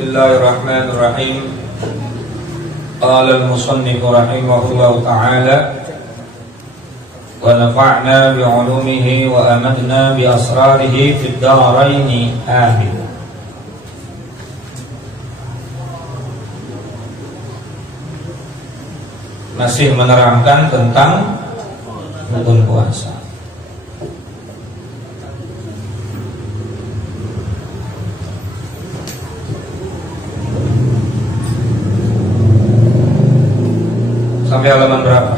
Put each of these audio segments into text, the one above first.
Bismillahirrahmanirrahim. Qala al-musannif rahimahullahu ta'ala wa nafa'na bi'ulumihi wa amadna bi asrarihi fid daraini amin. Masih menerangkan tentang rukun puasa. Sampai halaman berapa?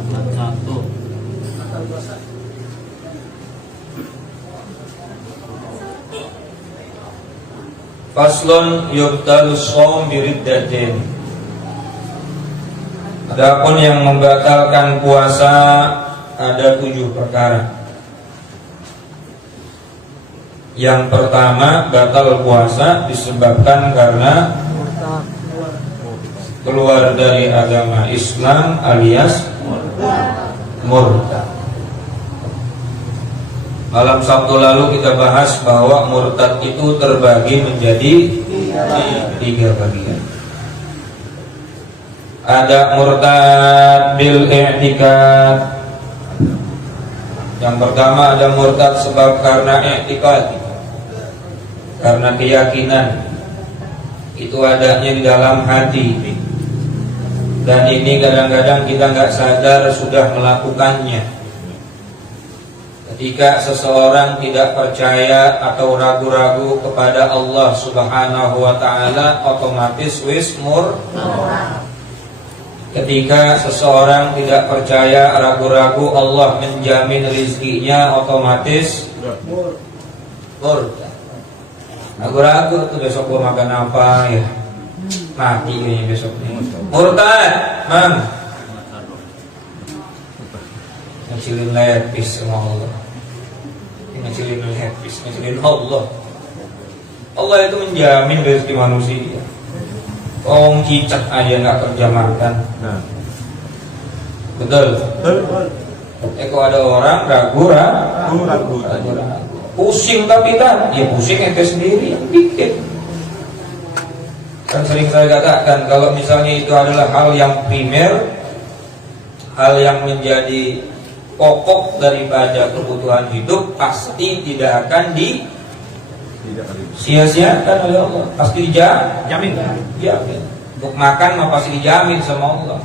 1. Faslun yubtalu shaum biriddatin. Adapun yang membatalkan puasa ada 7 perkara. Yang pertama, batal puasa disebabkan karena keluar dari agama Islam alias murtad. Malam Sabtu lalu kita bahas bahwa murtad itu terbagi menjadi 3 bagian. Ada murtad bil i'tikad. Yang pertama ada murtad sebab karena i'tikad, karena keyakinan itu adanya di dalam hati. Dan ini kadang-kadang kita nggak sadar sudah melakukannya. Ketika seseorang tidak percaya atau ragu-ragu kepada Allah Subhanahu wa ta'ala, otomatis wis murtad. Ketika seseorang tidak percaya, ragu-ragu Allah menjamin rizkinya, otomatis murtad. Ragu-ragu tuh besok gua makan apa ya, mati kayaknya besok nih. Murtad, Mang. Ngecilin lepis sama Allah. Ngecilin lepis, ngecilin Allah. Allah itu menjamin rezeki manusia. Orang cicak aja nggak kerja makan. Betul. Kalau ada orang ragu. Pusing tapi kan, ya pusing ente sendiri yang bikin. Kan sering saya katakan, kalau misalnya itu adalah hal yang primer, hal yang menjadi pokok daripada kebutuhan hidup, pasti tidak akan sia-siakan oleh Allah. Pasti dijamin. Untuk makan mah pasti dijamin sama Allah.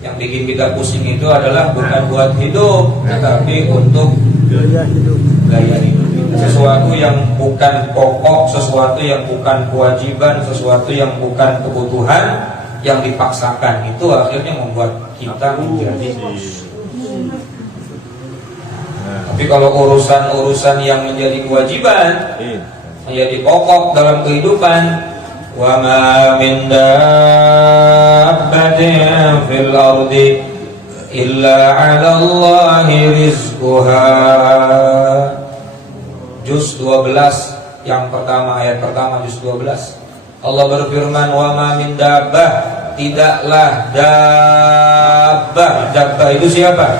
Yang bikin kita pusing itu adalah bukan buat hidup, tetapi untuk gaya hidup. Sesuatu yang bukan pokok, sesuatu yang bukan kewajiban, sesuatu yang bukan kebutuhan, yang dipaksakan, itu akhirnya membuat kita menjadi. Tapi kalau urusan-urusan yang menjadi kewajiban, menjadi pokok dalam kehidupan, wa ma min dabbatin fil ardi illa 'ala Allahi rizquha. Juz 12 yang pertama, ayat pertama juz 12. Allah berfirman, wa ma min dabbah, tidaklah dabbah. Dabbah itu siapa?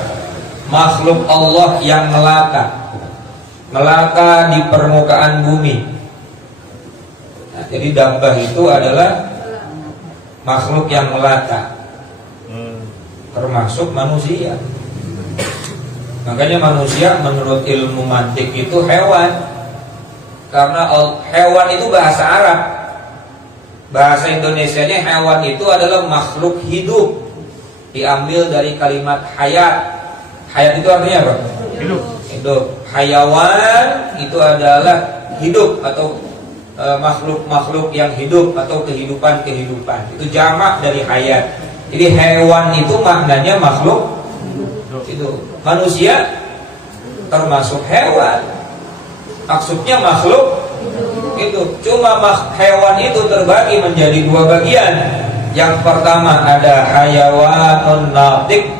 Makhluk Allah yang melata di permukaan bumi. Nah, jadi dabbah itu adalah makhluk yang melata, termasuk manusia. Makanya manusia menurut ilmu mantik itu hewan. Karena hewan itu bahasa Arab. Bahasa Indonesianya hewan itu adalah makhluk hidup. Diambil dari kalimat hayat. Hayat itu artinya apa? Hidup. Hayawan itu adalah hidup atau makhluk-makhluk yang hidup atau kehidupan-kehidupan. Itu jamak dari hayat. Jadi hewan itu maknanya makhluk itu. Manusia termasuk hewan, maksudnya makhluk itu. Cuma hewan itu terbagi menjadi 2 bagian. Yang pertama ada hayawanun natik,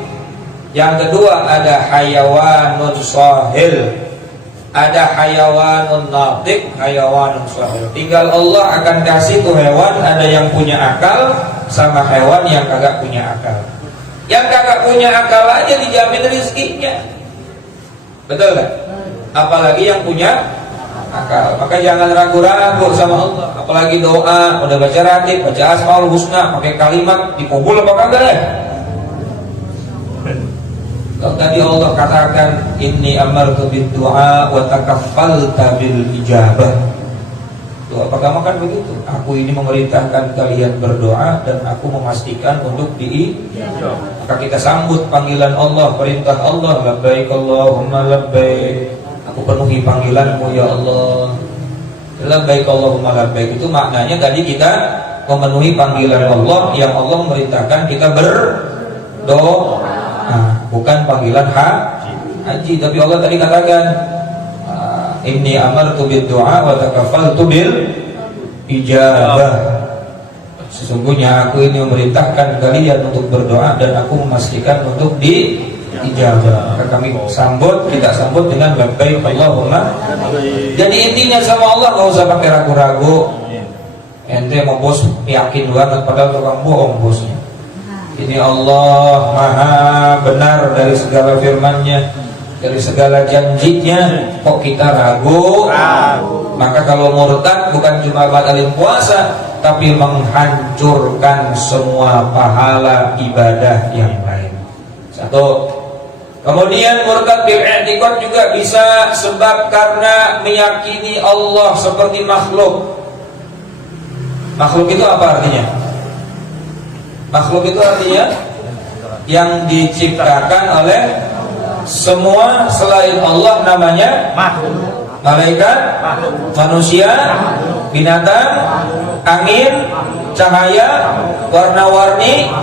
yang kedua ada hayawanun sahil. Ada hayawanun natik, hayawanun sahil. Tinggal Allah akan kasih tuh hewan, ada yang punya akal sama hewan yang kagak punya akal. Yang kagak punya akal aja dijamin rizkinya. Betul kan? Apalagi yang punya akal. Maka jangan ragu-ragu sama Allah. Apalagi doa, udah baca ratib, baca asmaul husna, pakai kalimat dikabul apa kagak ya? Kalau tadi Allah katakan inni amartu bid du'a wa takaffalta bil ijabah. Doa pertama kan begitu. Aku ini memerintahkan kalian berdoa dan aku memastikan untuk diijabah. Maka kita sambut panggilan Allah, perintah Allah, labbaik Allahumma labbaik. Aku penuhi panggilanmu ya Allah. Labbaik Allahumma labbaik itu maknanya tadi kita memenuhi panggilan Allah yang Allah memerintahkan kita berdoa. Bukan panggilan haji, tapi Allah tadi katakan inni amartu bid du'a wa takaffaltu bil ijabah. Sesungguhnya aku ini memerintahkan kalian untuk berdoa dan aku memastikan untuk diijabah. Maka kami sambut, kita sambut dengan labbaik Allahumma. Jadi intinya sama Allah nggak usah pakai ragu-ragu. Ente mau bos yakin banget padahal tukang bohong bosnya. Ini Allah maha benar dari segala firman-Nya, dari segala janjinya. Kok kita ragu? Maka kalau murtad bukan cuma batalin puasa, tapi menghancurkan semua pahala ibadah yang lain. Satu. Kemudian murtad bil i'tiqad juga bisa sebab karena meyakini Allah seperti makhluk. Makhluk itu apa artinya? Makhluk itu artinya yang diciptakan oleh semua selain Allah, namanya makhluk. Malaikat, manusia, binatang, angin, cahaya, warna-warni,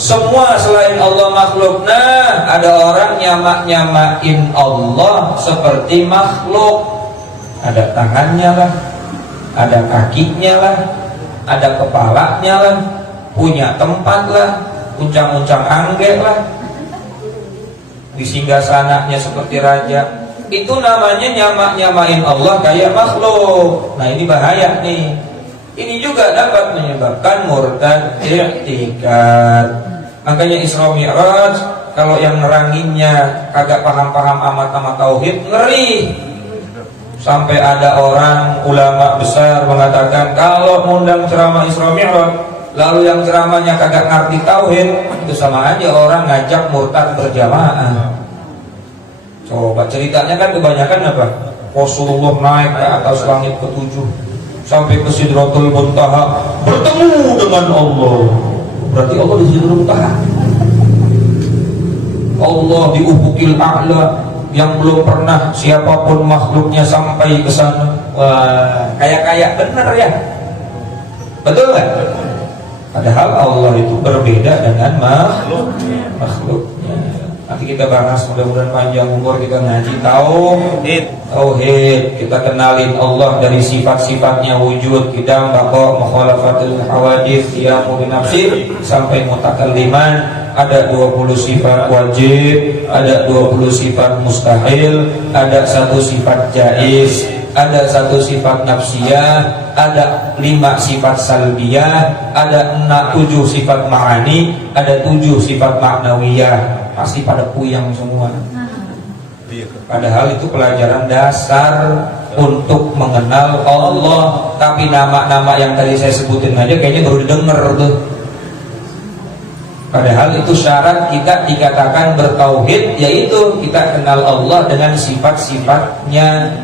semua selain Allah makhluk. Nah, ada orang nyamain Allah seperti makhluk. Ada tangannya lah, ada kakinya lah, ada kepalanya lah, punya tempat lah, uncang-uncang angge lah, di singgasananya seperti raja. Itu namanya nyamain Allah kayak makhluk. Nah ini bahaya nih. Ini juga dapat menyebabkan murtad i'tikad. Makanya Isra Mi'raj, kalau yang neranginnya kagak paham-paham amat sama tauhid, ngeri. Sampai ada orang ulama besar mengatakan kalau ngundang ceramah Isra Mi'raj lalu yang ceramahnya kagak ngerti tauhid, itu sama aja orang ngajak murtad berjamaah. Coba ceritanya kan kebanyakan apa? Rasulullah naik ke atas langit ke-7 sampai ke Sidratul Muntaha, bertemu dengan Allah. Berarti Allah di Sidratul Muntaha. Allah di Ufukil A'la yang belum pernah siapapun makhluknya sampai ke sana. Wah, kayak bener ya. Betul nggak? Padahal Allah itu berbeda dengan makhluknya. Nanti kita bahas, mudah-mudahan panjang umur kita ngaji tauhid. Kita kenalin Allah dari sifat-sifatnya wujud, qidam, baqa, mukhalafatul hawadits, qiyamu binafsi sampai mutakalliman. Ada 20 sifat wajib, ada 20 sifat mustahil, ada 1 sifat jaiz, ada 1 sifat nafsiyah, ada 5 sifat salbiyah, ada 7 sifat ma'ani, ada 7 sifat ma'nawiyah. Pasti pada puyang semua. Padahal itu pelajaran dasar untuk mengenal Allah. Tapi nama-nama yang tadi saya sebutin aja kayaknya baru didengar tuh. Padahal itu syarat kita dikatakan bertauhid, yaitu kita kenal Allah dengan sifat-sifatnya.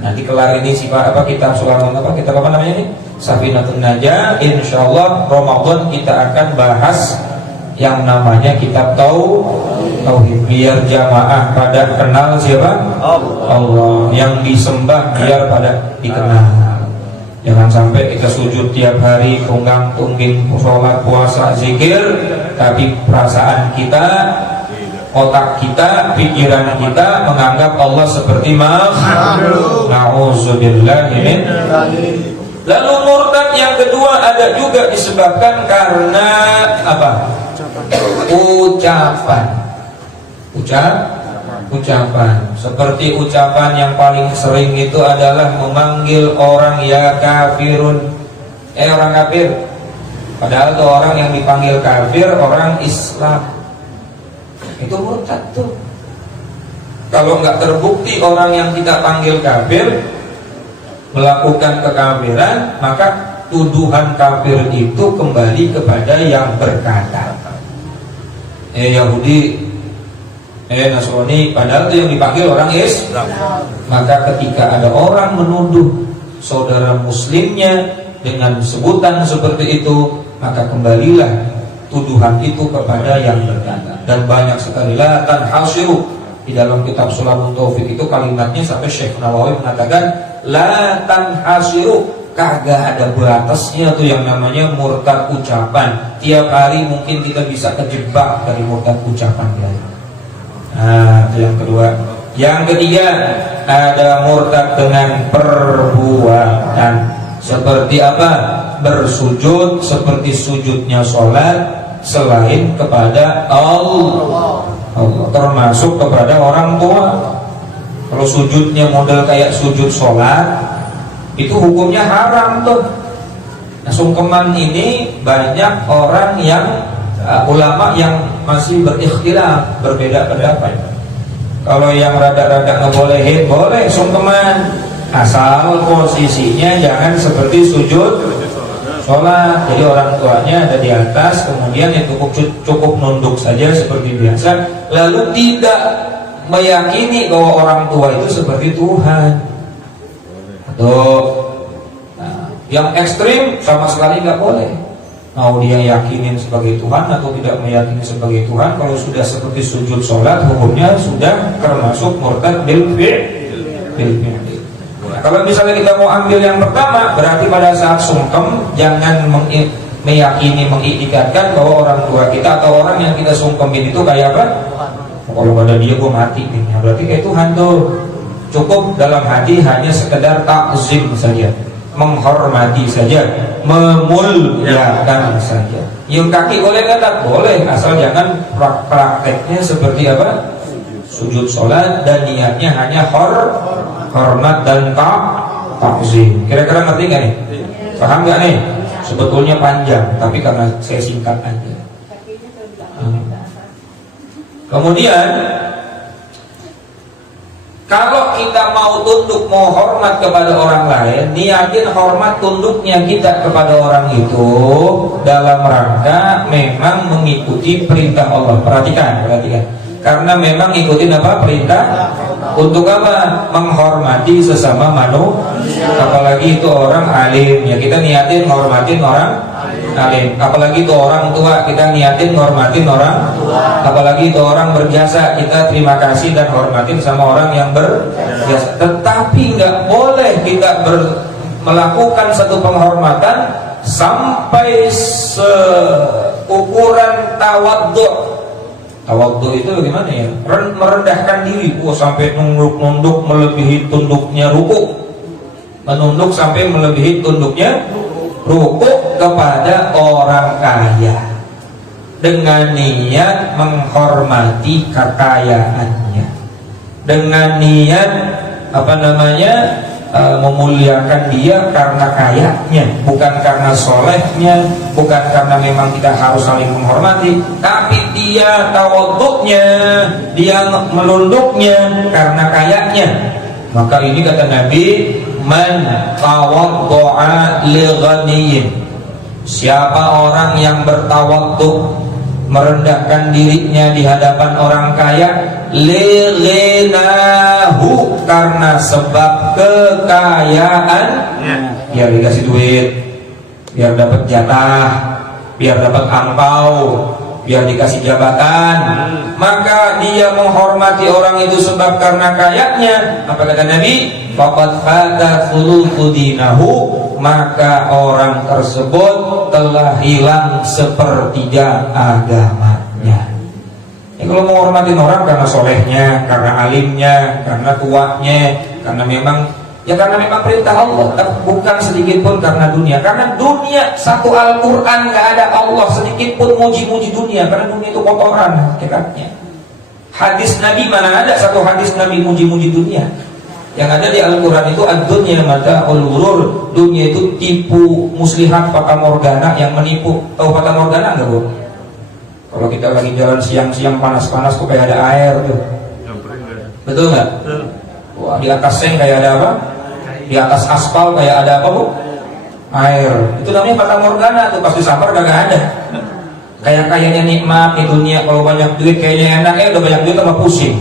Nanti kelar ini sifat apa, kitab Sulaiman apa, kitab apa namanya ini? Safinatun Najah. Insyaallah Ramadan kita akan bahas yang namanya kitab tauhid, biar jamaah pada kenal siapa? Allah. Yang disembah biar pada dikenal. Jangan sampai kita sujud tiap hari, tunggang tungging, sholat, puasa, zikir, tapi perasaan kita, otak kita, pikiran kita menganggap Allah seperti makhluk. Na'udzubillah min. Lalu murtad yang kedua ada juga disebabkan karena apa? Ucapan. Seperti ucapan yang paling sering itu adalah memanggil orang ya kafirun, orang kafir. Padahal tuh orang yang dipanggil kafir orang Islam. Itu murtad tuh. Kalau nggak terbukti orang yang kita panggil kafir, melakukan kekafiran, maka tuduhan kafir itu kembali kepada yang berkata. Yahudi, Nasrani, padahal itu yang dipanggil orang Islam. Maka ketika ada orang menuduh saudara muslimnya dengan sebutan seperti itu, maka kembalilah tuduhan itu kepada yang berkata. Dan banyak sekali la tanhasiru, di dalam kitab Sulamun Taufik itu kalimatnya sampai Syekh Nawawi mengatakan la tanhasiru, kagak ada batasnya tuh yang namanya murtad ucapan. Tiap hari mungkin kita bisa kejebak dari murtad ucapan ya. Nah, itu yang kedua. Yang ketiga, ada murtad dengan perbuatan. Seperti apa? Bersujud seperti sujudnya sholat selain kepada Allah, termasuk kepada orang tua. Kalau sujudnya model kayak sujud sholat, itu hukumnya haram tuh. Nah, sungkeman ini banyak orang yang ulama yang masih berikhtilaf, berbeda pendapat. Kalau yang rada-rada ngebolehin, boleh sungkeman, asal posisinya jangan seperti sujud sholat. Jadi orang tuanya ada di atas, kemudian yang cukup nunduk saja seperti biasa, lalu tidak meyakini bahwa orang tua itu seperti Tuhan. Atau yang ekstrim sama sekali nggak boleh. Mau dia yakinin sebagai Tuhan atau tidak meyakini sebagai Tuhan, kalau sudah seperti sujud sholat, hukumnya sudah termasuk murtad bil fi'l. Kalau misalnya kita mau ambil yang pertama, berarti pada saat sungkem jangan meyakini, mengiktikadkan bahwa orang tua kita atau orang yang kita sungkemin itu kayak apa? Kalau pada dia gue mati nih, berarti kayak Tuhan tuh. Cukup dalam hati hanya sekedar takzim saja, menghormati saja, memuliakan saja. Yang kaki boleh kata boleh, asal jangan prakteknya seperti apa? Sujud sholat dan niatnya hanya hormat dan takzim. Kira-kira ngerti nggak nih? Paham nggak nih? Sebetulnya panjang, tapi karena saya singkat aja. Kemudian kalau kita mau tunduk, mau hormat kepada orang lain, niatin hormat tunduknya kita kepada orang itu dalam rangka memang mengikuti perintah Allah. Perhatikan. Karena memang ikutin apa? Perintah. Untuk apa? Menghormati sesama manusia. Apalagi itu orang alim, ya kita niatin hormatin orang alim. Apalagi itu orang tua, kita niatin hormatin orang tua. Apalagi itu orang berjasa, kita terima kasih dan hormatin sama orang yang berjasa. Tetapi nggak boleh kita melakukan satu penghormatan sampai seukuran tawaddu. Tawaddu itu bagaimana ya? Merendahkan diri, sampai nunduk melebihi tunduknya ruku, menunduk sampai melebihi tunduknya ruku kepada orang kaya dengan niat menghormati kekayaannya, dengan niat memuliakan dia karena kayanya, bukan karena solehnya, bukan karena memang kita harus saling menghormati, tapi dia tawaduknya, dia menunduknya karena kayanya. Maka ini kata Nabi, man tawaddu'a li ghaniyin, siapa orang yang bertawaddu, merendahkan dirinya di hadapan orang kaya, li ghinahu, karena sebab kekayaan, biar dikasih duit, biar dapat jatah, biar dapat angpau, biar dikasih jabatan, maka dia menghormati orang itu sebab karena kayanya. Apa kata Nabi? Faqad fata thuluthu dinahu, maka orang tersebut telah hilang sepertiga agamanya. Ya, kalau menghormati orang karena solehnya, karena alimnya, karena tuanya, karena memang perintah Allah, bukan sedikit pun karena dunia. Karena dunia, satu Al-Quran nggak ada Allah sedikit pun muji-muji dunia, karena dunia itu kotoran hakikatnya. Hadis Nabi, mana ada satu hadis Nabi muji-muji dunia? Yang ada di Al-Quran itu ad-dunya mata'ul ghurur, dunia itu tipu muslihat, fata morgana yang menipu. Tahu fata morgana nggak, Bu? Kalau kita lagi jalan siang-siang panas-panas tuh kayak ada air tuh. Betul nggak? Wah, di atas seng kayak ada apa? Di atas aspal kayak ada apa bu? Air. Itu namanya fata morgana tuh, pas disambar kagak ada. Kayak kayaknya nikmat di dunia, kalau banyak duit kayaknya enak, udah banyak duit tambah pusing.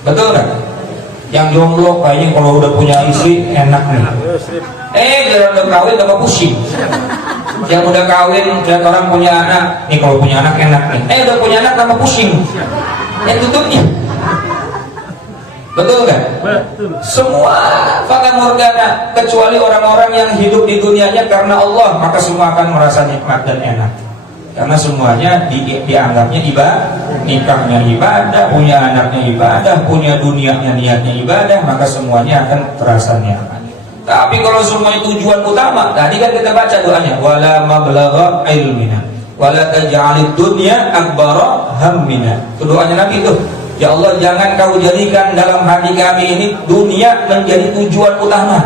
Betul nggak? Yang jomblo kayaknya kalau udah punya istri enak nih. Jangan udah kawin tambah pusing. Yang udah kawin lihat orang punya anak, nih kalau punya anak enak nih. Udah punya anak tambah pusing. Tutupnya. Betul nggak? Semua fata morgana, kecuali orang-orang yang hidup di dunianya karena Allah, maka semua akan merasa nikmat dan enak. Karena semuanya dianggapnya ibadah, nikahnya ibadah, punya anaknya ibadah, punya dunianya niatnya ibadah, maka semuanya akan terasa nyaman. Tapi kalau semuanya tujuan utama, tadi kan kita baca doanya, wala mablagha ilmina, wala taj'alid dunya akbara hammina. Itu doanya Nabi itu. Ya Allah, jangan kau jadikan dalam hati kami ini dunia menjadi tujuan utama.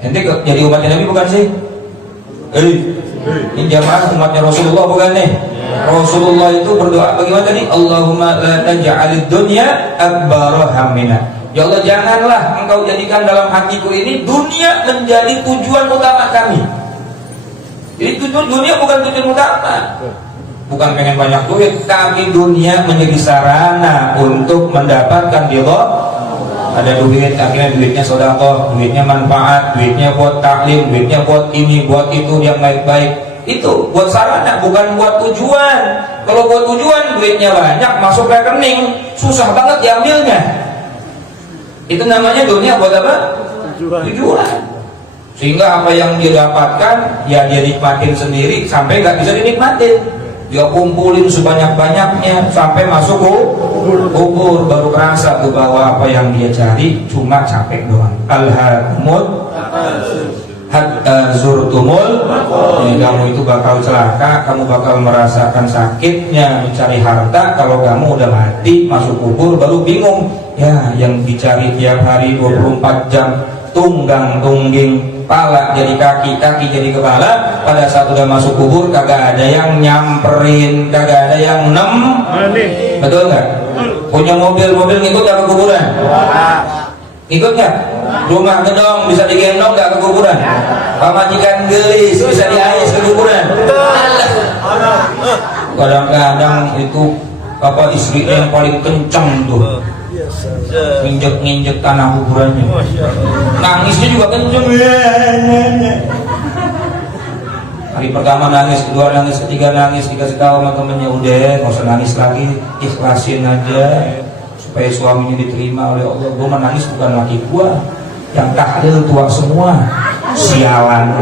Ente jadi umatnya Nabi bukan sih? Ini jamaah umatnya Rasulullah bukan nih? Rasulullah itu berdoa bagaimana tadi? Allahumma la taj'alid dunya akbara hammina. Ya Allah, janganlah engkau jadikan dalam hatiku ini dunia menjadi tujuan utama kami. Jadi tujuan dunia bukan tujuan utama. Bukan pengen banyak duit, tapi dunia menjadi sarana untuk mendapatkan ridho. Ada duit, akhirnya duitnya sedekah, duitnya manfaat, duitnya buat taklim, duitnya buat ini, buat itu yang baik-baik. Itu buat sarana, bukan buat tujuan. Kalau buat tujuan, duitnya banyak, masuk rekening, susah banget diambilnya. Itu namanya dunia buat apa? Tujuan. Sehingga apa yang dia dapatkan, ya dia nikmatin sendiri sampai nggak bisa dinikmatin. Dia kumpulin sebanyak-banyaknya sampai masuk kubur, baru kerasa tuh bahwa apa yang dia cari cuma capek doang. Alhamud hatta zurtumul, kamu itu bakal celaka, kamu bakal merasakan sakitnya mencari harta. Kalau kamu udah mati masuk kubur baru bingung. Ya, yang dicari tiap hari 24 jam tunggang tungging, pala jadi kaki, kaki jadi kepala. Pada saat udah masuk kubur kagak ada yang nyamperin, kagak ada yang betul nggak? Punya mobil ngikut nggak ke kuburan? Ikut nggak? Rumah gedong bisa digendong nggak ke kuburan? Pamajikan gelis bisa diais ke kuburan? Kadang-kadang itu apa istrinya yang paling kenceng tuh, nginjek tanah kuburannya, nangisnya juga kenceng. Hari pertama nangis, kedua nangis, ketiga nangis, dikasih tahu sama temennya, udah nggak usah nangis lagi, ikhlasin aja supaya suaminya diterima oleh Allah. Gue menangis bukan laki gue, yang tahlil tua semua, sialan.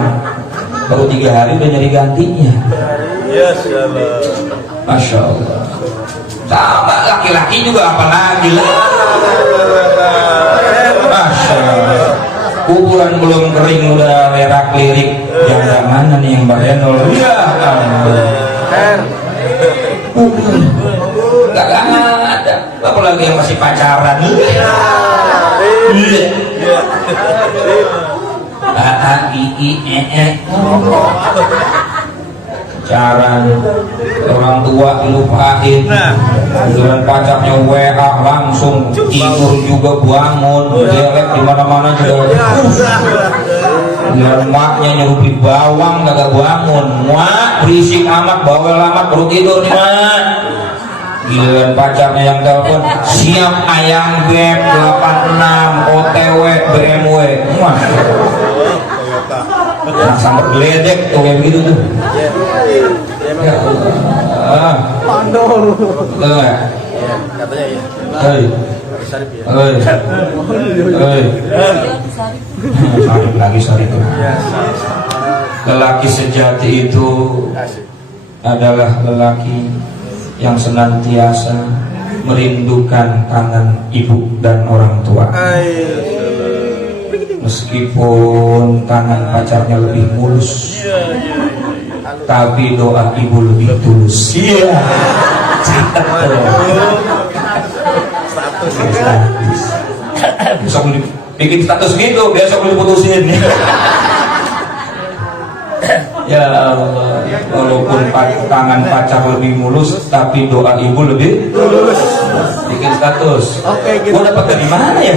Baru 3 hari udah nyari gantinya. Masya Allah. Sama laki-laki juga apalagi lah. Masya Allah. Kuburan belum kering udah lerak lirik. Yang mana nih yang barenol? Ya ampun. Gak ada. Apalagi yang masih pacaran. Pacaran, orang tua dilupain, kemudian pacarnya WA langsung tidur juga bangun, jelek di mana-mana juga. Kemudian maknya nyuruh beli bawang kagak bangun, mak berisik amat, bawel amat, baru tidur nih mak. Giliran pacarnya yang telepon, siap ayam beb 86 OTW BMW, wah. Nah, sampai geledek tuh kayak begitu tuh. Ya Allah. Pandor. Betul nggak? Katanya ya. Hei. Hei. Hei. Sarip lagi sarip. Lelaki sejati itu adalah lelaki yang senantiasa merindukan tangan ibu dan orang tua. Meskipun tangan pacarnya lebih mulus, tapi doa ibu lebih tulus. Iya, catat tuh. Besok bikin status gitu, besok diputusin. Ya Allah, walaupun tangan pacar lebih mulus, tapi doa ibu lebih tulus. Bikin status. Oke, gitu. Mau dapat dari mana ya?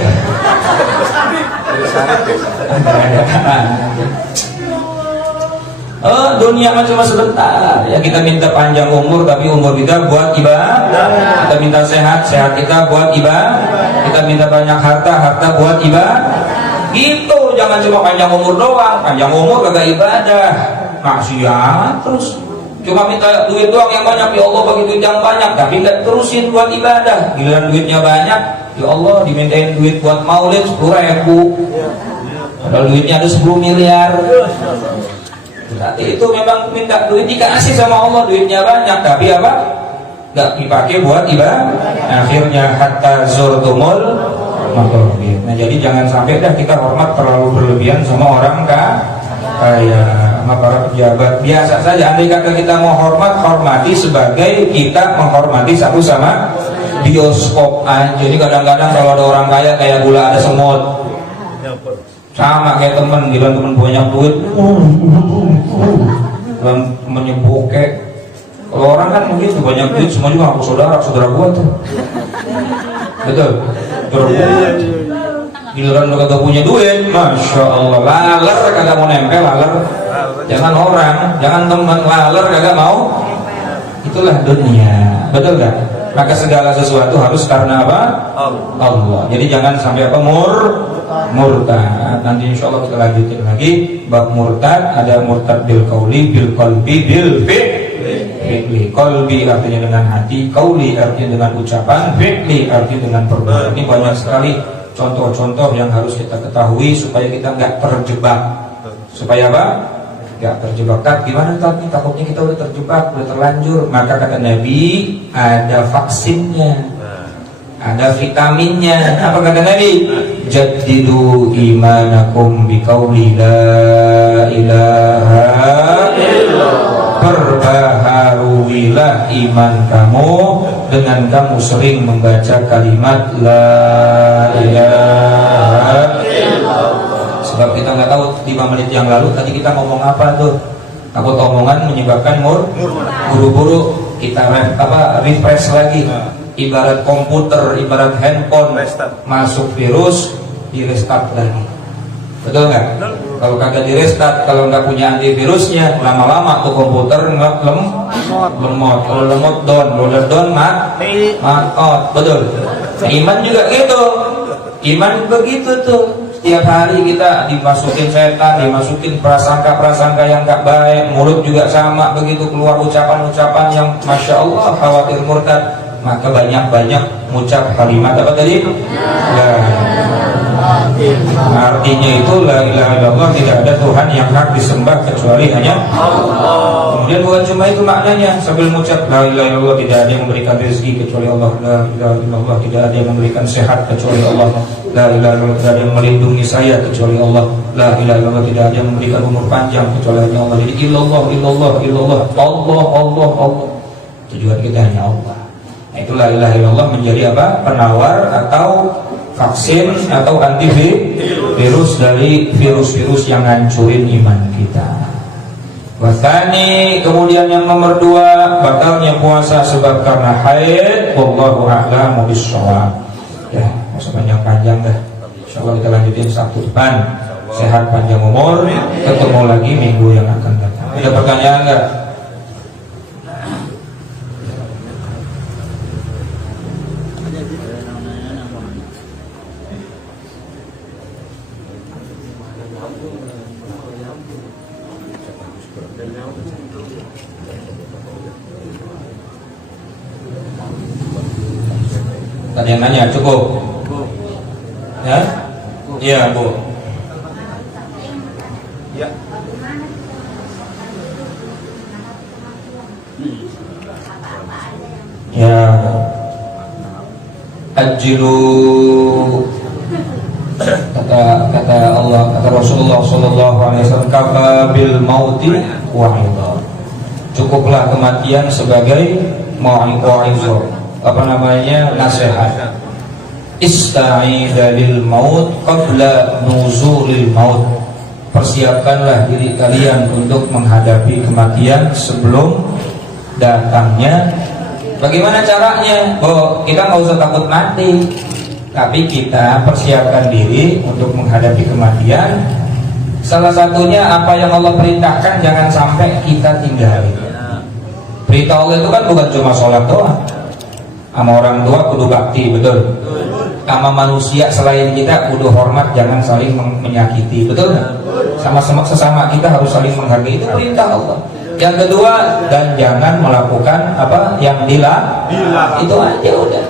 Dunia mah cuma sebentar. Ya kita minta panjang umur, tapi umur kita buat ibadah. Kita minta sehat, sehat kita buat ibadah. Kita minta banyak harta, harta buat ibadah. Gitu, jangan cuma panjang umur doang. Panjang umur kagak ibadah, maksiat terus. Cuma minta duit doang yang banyak, ya Allah bagi duit yang banyak, tapi nggak terusin buat ibadah. Giliran duitnya banyak, ya Allah dimintain duit buat maulid 10.000, padahal duitnya ada 10 miliar. Berarti itu memang minta duit dikasih sama Allah, duitnya banyak, tapi apa? Nggak dipakai buat ibadah. Akhirnya hatta zurtumul maqabir. Nah jadi jangan sampai dah kita hormat terlalu berlebihan sama orang kaya, sama para pejabat. Biasa saja. Andai kata kita mau hormat, hormati sebagai kita menghormati satu sama bioskop aja. Jadi kadang-kadang kalau ada orang kaya kayak gula ada semut. Sama kayak temen, bilang temen banyak duit, bilang temennya bokek. Kalau orang kan begitu, banyak duit semua juga aku saudara gua tuh. Betul. Giliran lo kagak punya duit, masya Allah, laler kagak mau nempel, laler. Jangan orang, jangan teman, laler kagak mau. Itulah dunia, betul gak? Maka segala sesuatu harus karena apa? Allah. Jadi jangan sampai apa? Murtad. Nanti insya Allah kita lanjutin lagi bab murtad. Ada murtad bil qauli, bil qalbi, bil fi'li. Qalbi artinya dengan hati, qauli artinya dengan ucapan, fi'li artinya dengan perbuatan. Ini banyak sekali contoh-contoh yang harus kita ketahui supaya kita nggak terjebak. Supaya apa? Nggak terjebak. Gimana tapi takutnya kita udah terjebak, udah terlanjur. Maka kata Nabi ada vaksinnya, ada vitaminnya. Apa kata Nabi? Jaddidu imanakum biqauli la ilaha illallah. Perbaharuilah iman kamu dengan kamu sering membaca kalimat la ilaha illallah. Sebab kita nggak tahu 5 menit yang lalu tadi kita ngomong apa tuh. Takut omongan menyebabkan buru-buru kita refresh lagi. Ibarat komputer, ibarat handphone, masuk virus, di restart lagi. Betul nggak? Kalau kagak di restart, kalau nggak punya antivirusnya, lama-lama tuh komputer lemot. Kalau lemot down, mati. Betul. Iman juga gitu. Iman begitu tuh. Setiap hari kita dimasukin setan, dimasukin prasangka-prasangka yang gak baik. Mulut juga sama, begitu keluar ucapan-ucapan yang masya Allah khawatir murtad. Maka banyak-banyak mengucap kalimat apa tadi? Artinya itu la ilaha illallah, tidak ada Tuhan yang hak disembah kecuali hanya Allah. Kemudian bukan cuma itu maknanya, sambil mengucap la ilaha illallah tidak ada yang memberikan rezeki kecuali Allah, la ilaha illallah tidak ada yang memberikan sehat kecuali Allah, la ilaha illallah tidak ada yang melindungi saya kecuali Allah, la ilaha illallah tidak ada yang memberikan umur panjang kecuali hanya Allah. Jadi illallah Allah. Tujuan kita hanya Allah. Nah, itulah la ilaha illallah menjadi apa? Penawar atau vaksin atau antivirus dari virus-virus yang ngancurin iman kita. Wasani, kemudian yang nomor 2, batalnya puasa sebab karena haid. Wallahu a'lamu bishawab. Ya, nggak usah panjang-panjang dah. Insyaallah kita lanjutin Sabtu depan. Sehat panjang umur. Ketemu lagi minggu yang akan datang. Ada pertanyaan nggak? Tadi yang nanya cukup? Ya? Iya Bu. Ya. Ya. Ajilu, kata Allah, kata Rasulullah sallallahu alaihi wasallam, kafabil mauti wa'idha. Cukuplah kematian sebagai mau'izah. Nasihat. Ista'idha lil maut qabla nuzulil maut. Persiapkanlah diri kalian untuk menghadapi kematian sebelum datangnya. Bagaimana caranya? Kita nggak usah takut mati. Tapi kita persiapkan diri untuk menghadapi kematian. Salah satunya apa yang Allah perintahkan jangan sampai kita tinggalin. Perintah Allah itu kan bukan cuma sholat doang. Sama orang tua kudu bakti, betul. Sama manusia selain kita kudu hormat, jangan saling menyakiti, betul nggak? Sama sesama kita harus saling menghargai, itu perintah Allah. Yang kedua, dan jangan melakukan apa yang dilarang. Itu aja udah.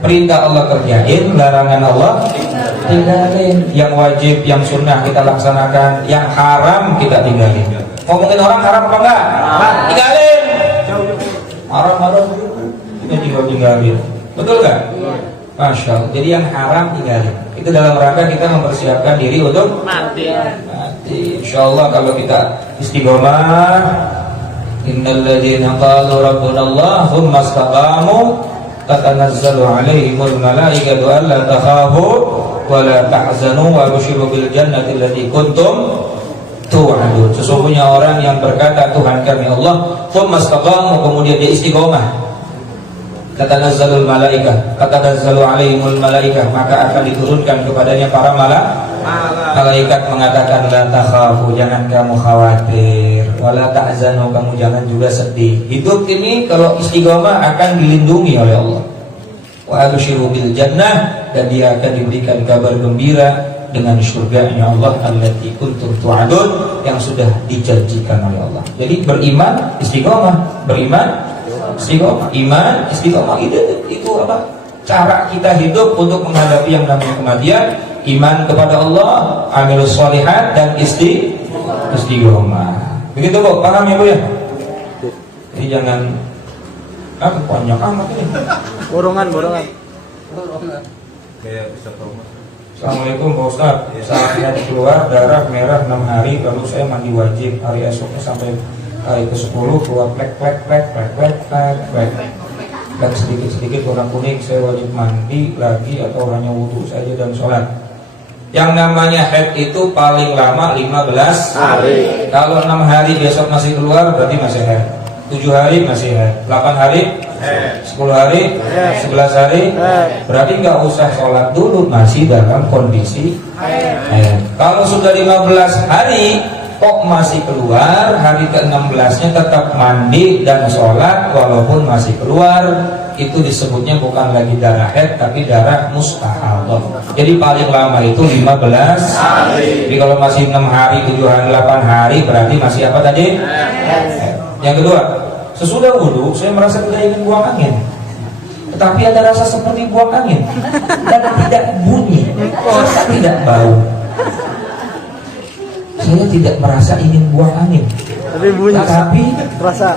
Perintah Allah kerjain, larangan Allah tinggalin. Yang wajib, yang sunnah kita laksanakan, yang haram kita tinggalin. Ngomongin orang haram apa enggak? Tinggalin. Haram kita tinggalin. Betul nggak? Masya Allah. Jadi yang haram tinggalin. Itu dalam rangka kita mempersiapkan diri untuk mati. Insya Allah kalau kita istiqomah, innal ladzina qalu rabbuna Allah tsumma istaqamu tatanazzalu alaihimul malaikatu alla takhafu wa la tahzanu wa abshiru bil jannati allati kuntum tu'adun. Sesungguhnya orang yang berkata Tuhan kami Allah, tsumma istaqamu, kemudian dia istiqomah, tatanazzalul malaikah, tatanazzalu alaihimul malaikah, maka akan diturunkan kepadanya para malaikat mengatakan la takhafu, jangan kamu khawatir, wala tahzanu, kamu jangan juga sedih. Hidup ini kalau istiqomah akan dilindungi oleh Allah. Wa abshiru bil jannah, dan dia akan diberikan kabar gembira dengan surganya Allah allati kuntum tu'adun, yang sudah dijanjikan oleh Allah. Jadi beriman istiqomah, beriman istiqomah, iman istiqomah, itu apa? Cara kita hidup untuk menghadapi yang namanya kematian. Iman kepada Allah, amilus sholihat, dan istiqomah. Begitu Bu, paham ya Bu ya? Jadi jangan banyak amat ini. Borongan. Assalamualaikum Pak Ustaz. Saat saya keluar darah merah 6 hari, lalu saya mandi wajib. Hari esoknya sampai hari ke-10 keluar plek. Dan sedikit warna kuning, saya wajib mandi lagi atau hanya wudhu saja dan sholat? Yang namanya haid itu paling lama 15 hari. Kalau 6 hari besok masih keluar berarti masih haid. 7 hari masih haid. 8 hari 10 hari 11 hari berarti nggak usah sholat dulu, masih dalam kondisi haid. Kalau sudah 15 hari kok masih keluar, hari ke-16-nya tetap mandi dan sholat walaupun masih keluar, itu disebutnya bukan lagi darah haid tapi darah mustahadah. Jadi paling lama itu 15 hari. Jadi kalau masih 6 hari, 7 hari, 8 hari berarti masih apa tadi? Yang kedua, sesudah wudhu saya merasa tidak ingin buang angin, tetapi ada rasa seperti buang angin dan tidak bunyi, tidak bau. Saya tidak merasa ingin buang angin, tapi rasa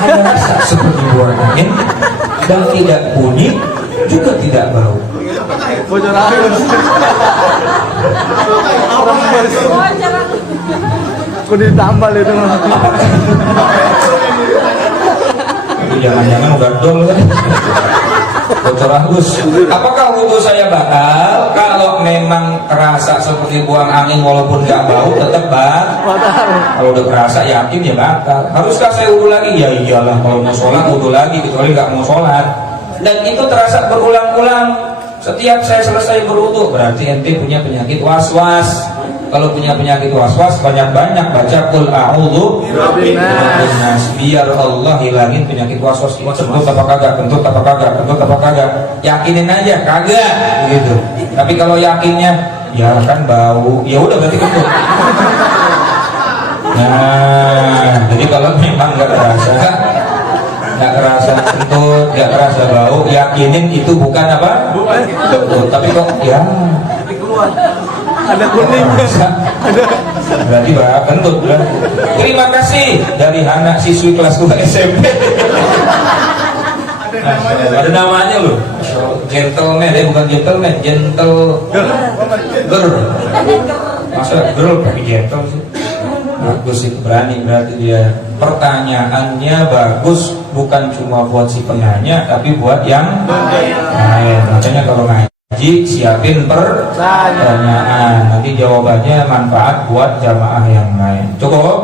hanya rasa seperti buang angin dan tidak bunyi juga tidak bau. Aku ditambal itu. Jangan-jangan udah dol kan? Bocor halus. Apakah wudhu saya batal? Kalau memang terasa seperti buang angin walaupun nggak bau, tetap batal. Kalau udah terasa yakin ya batal. Haruskah saya wudhu lagi? Ya iyalah, kalau mau sholat wudhu lagi, kecuali nggak mau sholat. Dan itu terasa berulang-ulang. Setiap saya selesai berwudhu, berarti ente punya penyakit was-was. Kalau punya penyakit was-was, banyak-banyak baca qul a'udzu birabbin nas, biar Allah hilangin penyakit was-was. Kentut apa kagak? Yakinin aja kagak gitu. Tapi kalau yakinnya ya kan bau, ya udah berarti kentut. Nah, jadi kalau memang nggak kerasa kentut, nggak kerasa bau, yakinin itu bukan apa? Kentut. Tapi kok ya ada kuningnya, berarti bah kentut lah. Terima kasih dari anak siswi kelas 2 SMP. Ada namanya loh, gentleman, bukan gentleman, gentle girl. Masa girl pakai gentle sih? Bagus itu, berani berarti dia. Pertanyaannya bagus, bukan cuma buat si penanya, tapi buat yang lain. Makanya kalau ngaji siapin pertanyaan, nanti jawabannya manfaat buat jamaah yang lain. Cukup?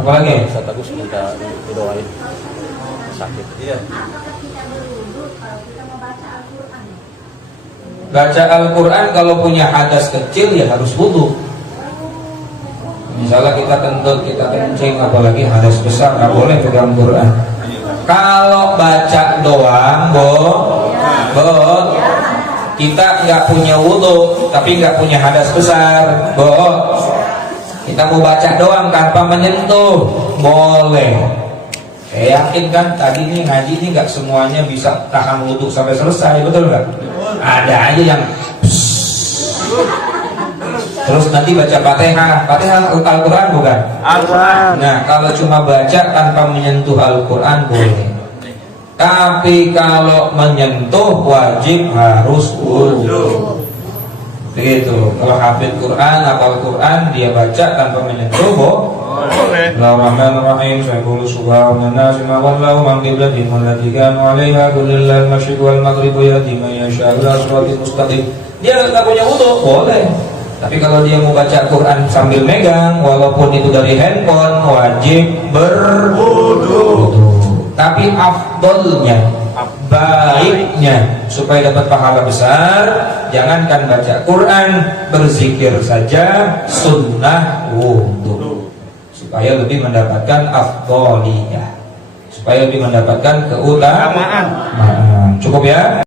Apa lagi? Ustaz Agus minta doain sakit. Iya. Baca Al-Quran kalau punya hadas kecil ya harus wudu. Misalnya kita kentut, kita kencing, apalagi hadas besar nggak boleh pegang Quran. Kalau baca doang, kita nggak punya wudu, tapi nggak punya hadas besar, kita mau baca doang tanpa menyentuh, boleh. Saya yakin kan tadi nih ngaji nih nggak semuanya bisa tahan wudu sampai selesai, betul nggak? Ada aja yang terus nanti baca Fatihah Al-Quran bukan? Al-Quran. Nah kalau cuma baca tanpa menyentuh Al-Quran boleh. Tapi kalau menyentuh wajib harus wudu. Begitu. Kalau hafid Quran, hafal Quran, dia baca tanpa menyentuh boleh. Bismillahirrahmanirrahim. Sayqulu subhanan nasi ma wallahu man qiblatihim allati kanu 'alaiha kullal masyriq wal maghrib yahdi man yasha'u ila siratal mustaqim. Dia enggak punya wudu, boleh. Tapi kalau dia mau baca Quran sambil megang, walaupun itu dari handphone, wajib berwudu. Tapi afdolnya, baiknya supaya dapat pahala besar, jangankan baca Quran, berzikir saja sunnah wudu supaya lebih mendapatkan afdoliyah, supaya lebih mendapatkan keutamaan. Cukup ya.